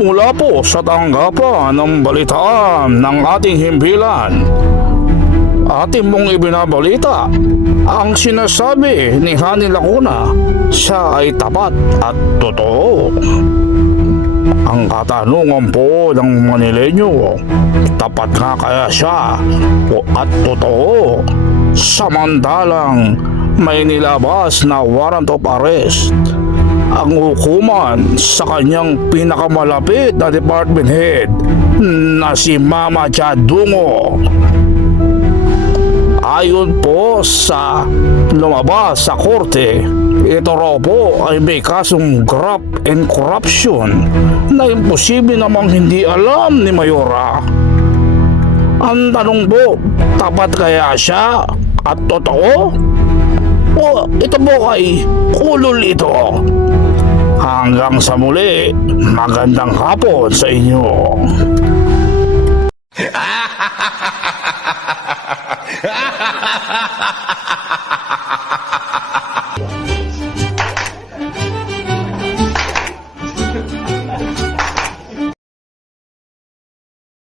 Mula po sa tanggapan ng balitaan ng ating himpilan, ating mong ibinabalita ang sinasabi ni Hani Lacuna, siya ay tapat at totoo. Ang katanungan po ng Manileño, tapat nga kaya siya at totoo? Samantalang may nilabas na warrant of arrest ang hukuman sa kanyang pinakamalapit na department head na si Mama Chadungo. Ayon po sa lumabas sa korte, ito raw po ay may kasong graft and corruption na imposible namang hindi alam ni Mayora. Ang tanong po, tapat kaya siya at totoo? O ito po ay kulol ito? Hanggang sa muli, magandang hapon sa inyo.